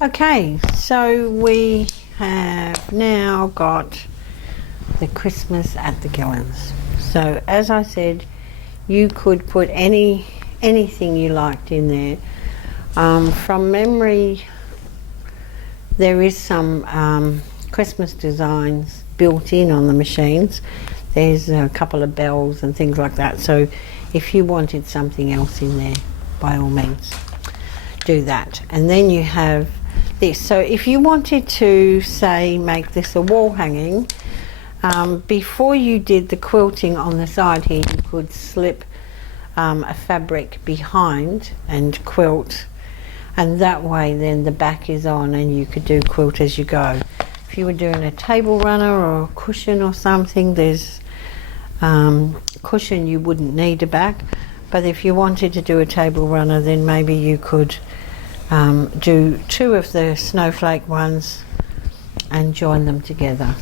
Okay, so we have now got the Christmas at the Gillens. So as I said, you could put anything you liked in there. From memory, there is some Christmas designs built in on the machines. There's a couple of bells and things like that. So if you wanted something else in there, by all means, do that. And then you have this. So if you wanted to, say, make this a wall hanging, before you did the quilting on the side here, you could slip a fabric behind and quilt, and that way then the back is on and you could do quilt as you go. If you were doing a table runner or a cushion or something, there's cushion you wouldn't need a back, but if you wanted to do a table runner, then maybe you could do two of the snowflake ones and join them together.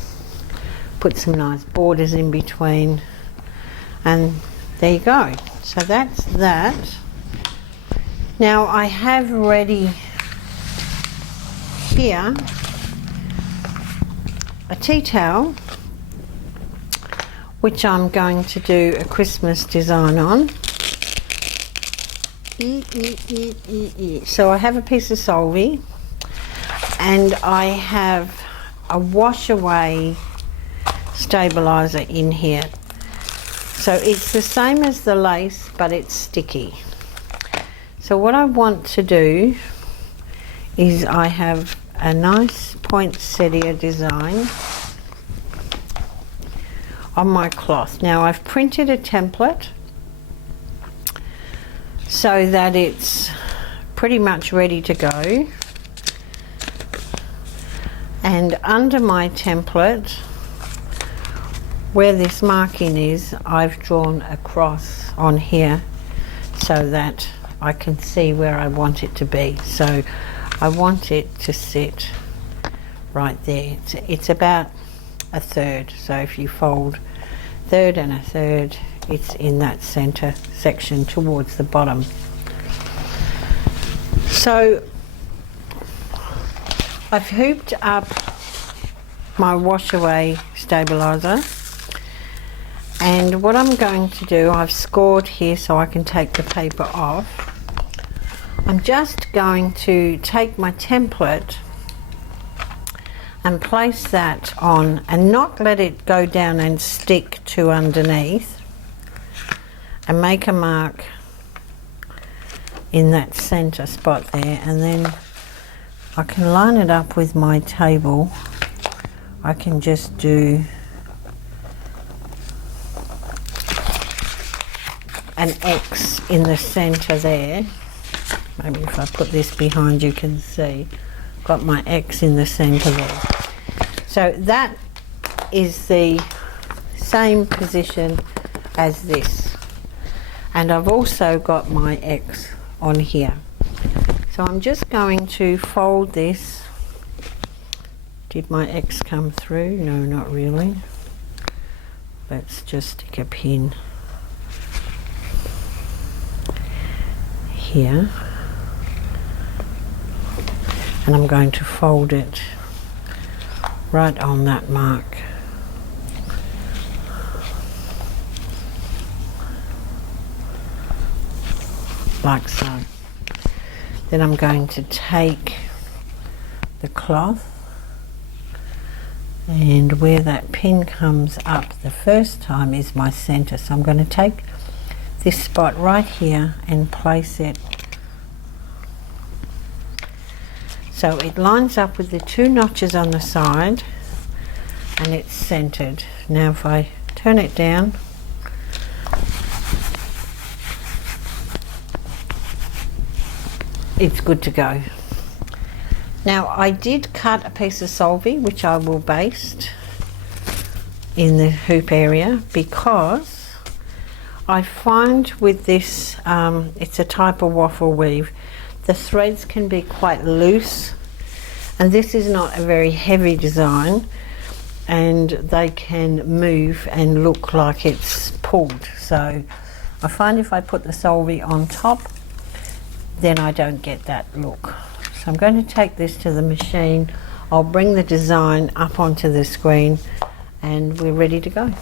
Put some nice borders in between, and there you go. So that's that. Now I have ready here a tea towel, which I'm going to do a Christmas design on. So I have a piece of solvy, and I have a wash away stabilizer in here. So it's the same as the lace, but it's sticky. So what I want to do is I have a nice poinsettia design on my cloth. Now I've printed a template so that it's pretty much ready to go, and under my template, where this marking is, I've drawn a cross on here so that I can see where I want it to be. So I want it to sit right there. It's about a third, so if you fold third and a third, it's in that center section towards the bottom. So I've hooped up my wash away stabilizer, and what I'm going to do, I've scored here so I can take the paper off. I'm just going to take my template and place that on and not let it go down and stick to underneath, and make a mark in that center spot there, and then I can line it up with my table. I can just do an X in the center there. Maybe if I put this behind, you can see got my X in the center there. So that is the same position as this, and I've also got my X on here. So I'm just going to fold this. Did my X come through? No, not really. Let's just stick a pin here, and I'm going to fold it right on that mark. Like so. Then I'm going to take the cloth, and where that pin comes up the first time is my center. So I'm going to take this spot right here and place it so it lines up with the two notches on the side and it's centered. Now if I turn it down, it's good to go. Now I did cut a piece of solvy which I will baste in the hoop area, because I find with this, it's a type of waffle weave, the threads can be quite loose, and this is not a very heavy design, and they can move and look like it's pulled. So I find if I put the solvy on top, then I don't get that look. So I'm going to take this to the machine. I'll bring the design up onto the screen and we're ready to go.